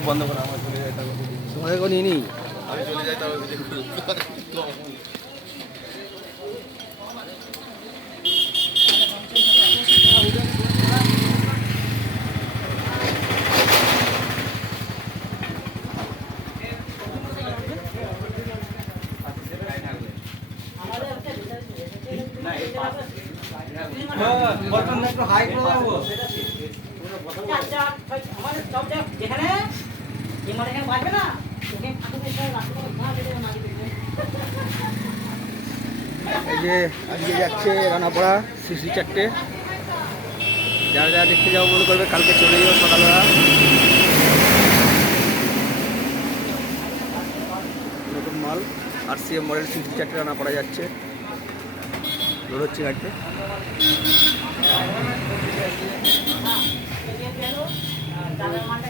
এই বন্ধ করো আমার চলে যায় তারপর তোমাদের নিয়ে নিই? আমি চলে যাই তারপর ভিডিও করো যেখানে যেখানে এখানে বাজবে না এখানে এই যে আজকে যাচ্ছে রানাপাড়া শ্রী চারটে। যারা যারা দেখতে যাব মনে করবে কালকে চলে যাব সকালবেলা। নতুন মাল আর সি এম মডেল শ্রী চারটে রানাপাড়া যাচ্ছে। লোড হচ্ছে গাড়িতে। দাদার মালটা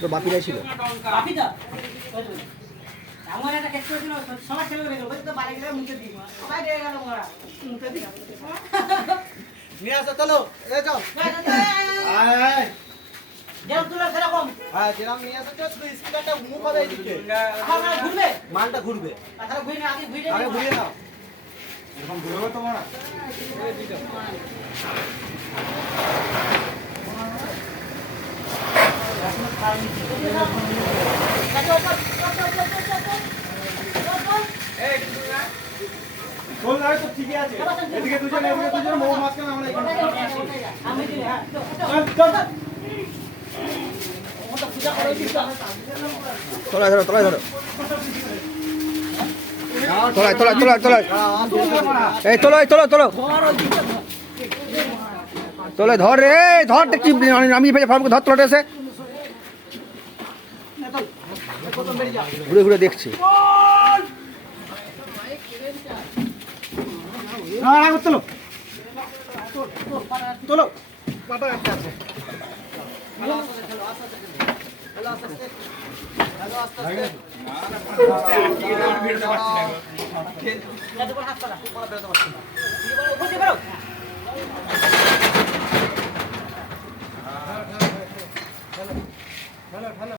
তো বাকিরাই ছিল। আমার একটা কেস করেছিল সবার ছেলে বেরো তো বাড়ি গেলে মুখে দিই। সবাই ডেকে গেল মোরা মুখে দিই। নিয়ে আসো চলো। এ যাও। যেরকম তুলো হ্যাঁ যেরকম নিয়ে আসো শুধু স্পিকারটা মুভ হবে এদিকে। এখন মানে ঘুরবে। মালটা ঘুরবে। আগে ঘুরে ঘুরিয়ে নাও। তো ঠিকই আছে। এদিকে দুজন এদিকে মৌ মাঝখানে আমরা এখানে আমি দিলে হ্যাঁ চল চল তোলায় ধরো তোলায় ধরো তোলায় তোলায় তোলায় তোলায় এই তোলো এই তোলো তোলো তোলে ধর রে ধর কি আমি ফার্মকে ধর তোলাটা এসে ঘুরে ঘুরে দেখছি হ্যাঁ চলো পাটা আছে যাতে করে হাত